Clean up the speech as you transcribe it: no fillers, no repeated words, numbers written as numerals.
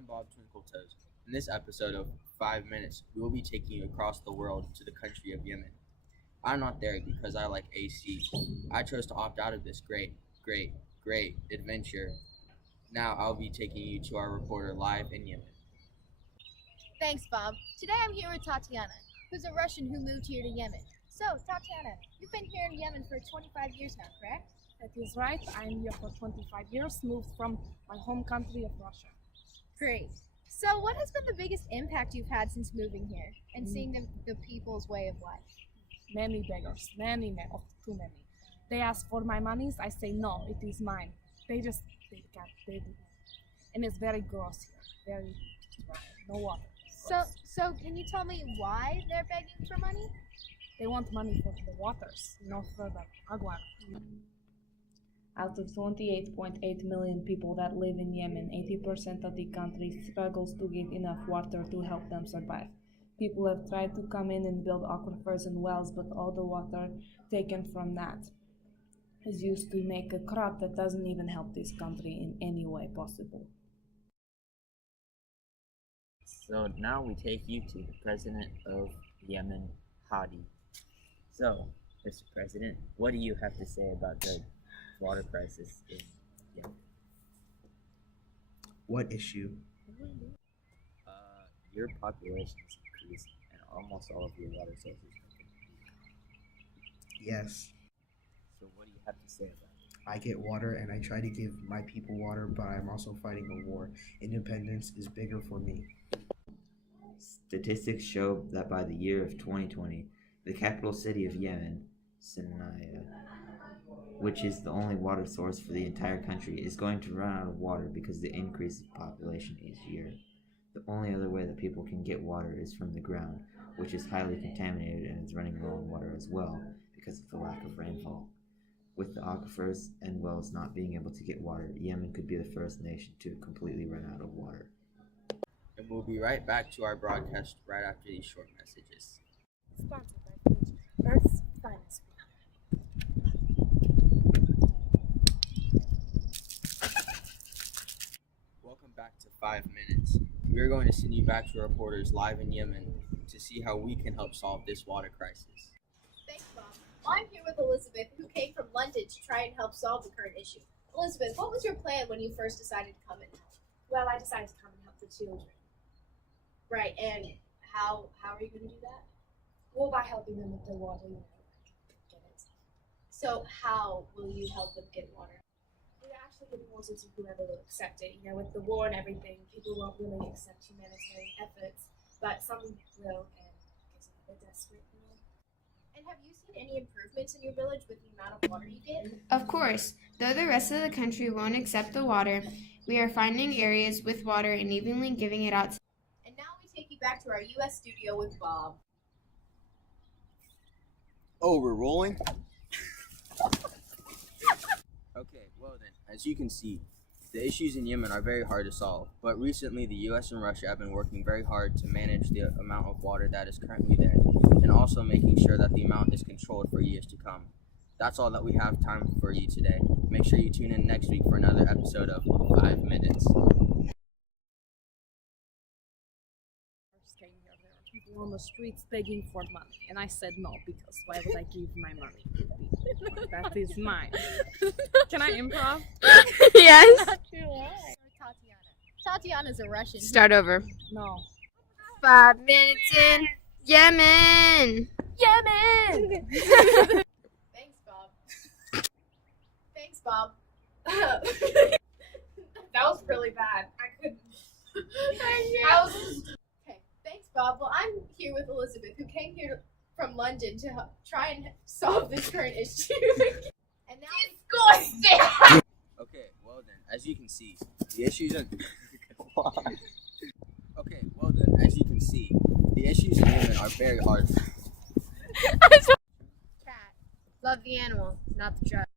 I'm Bob Twinkletoes. In this episode of 5 Minutes, we will be taking you across the world to the country of Yemen. I'm not there because I like AC. I chose to opt out of this great adventure. Now I'll be taking you to our reporter live in Yemen. Thanks, Bob. Today I'm here with Tatiana, who's a Russian who moved here to Yemen. So, Tatiana, you've been here in Yemen for 25 years now, correct? That is right. I'm here for 25 years, moved from my home country of Russia. Great. So, what has been the biggest impact you've had since moving here and seeing the people's way of life? Many beggars, too many. They ask for my monies, I say no, it is mine. They can't, and it's very gross here, very dry, no water. So can you tell me why they're begging for money? They want money for the waters, no further agua. Out of 28.8 million people that live in Yemen, 80% of the country struggles to get enough water to help them survive. People have tried to come in and build aquifers and wells, but all the water taken from that is used to make a crop that doesn't even help this country in any way possible. So now we take you to the president of Yemen, Hadi. So, Mr. President, what do you have to say about the water crisis in Yemen? What issue? Your population is increasing and almost all of your water sources are competing. Yes, So what do you have to say about it? I get water and I try to give my people water, but I'm also fighting a war. Independence is bigger for me. Statistics show that by the year of 2020, the capital city of Yemen, Sana'a, which is the only water source for the entire country, is going to run out of water because of the increase of population each year. The only other way that people can get water is from the ground, which is highly contaminated and is running low on water as well because of the lack of rainfall. With the aquifers and wells not being able to get water, Yemen could be the first nation to completely run out of water. And we'll be right back to our broadcast right after these short messages. Sponsored by Earth's finest. Welcome back to 5 Minutes. We are going to send you back to reporters live in Yemen to see how we can help solve this water crisis. Thanks, Bob. Well, I'm here with Elizabeth, who came from London to try and help solve the current issue. Elizabeth, what was your plan when you first decided to come and help? Well, I decided to come and help the children. Right, and how are you going to do that? Well, by helping them with the water, get it. So how will you help them get water? We're actually giving water to whoever will accept it. With the war and everything, people won't really accept humanitarian efforts, but some will and get a bit desperate, And have you seen any improvements in your village with the amount of water you get? Of course, though the rest of the country won't accept the water, we are finding areas with water and evenly giving it out. And now we take you back to our U.S. studio with Bob. Oh, we're rolling? Okay, well then, as you can see, the issues in Yemen are very hard to solve, but recently the US and Russia have been working very hard to manage the amount of water that is currently there, and also making sure that the amount is controlled for years to come. That's all that we have time for you today. Make sure you tune in next week for another episode of 5 Minutes. Came here, there are people on the streets begging for money, and I said no, because why would I give my money to people? That is mine. Can I improv? Yes. Tatiana's a Russian. Start over. No. 5 minutes in Yemen. Yemen! Thanks, Bob. Thanks, Bob. That was really bad. I couldn't. Okay, thanks, Bob. Well, I'm here with Elizabeth, who came here from London to try and solve this current issue. And now Okay, well then, as you can see, the issues in Yemen are very hard. Cat. Love the animal, not the drug.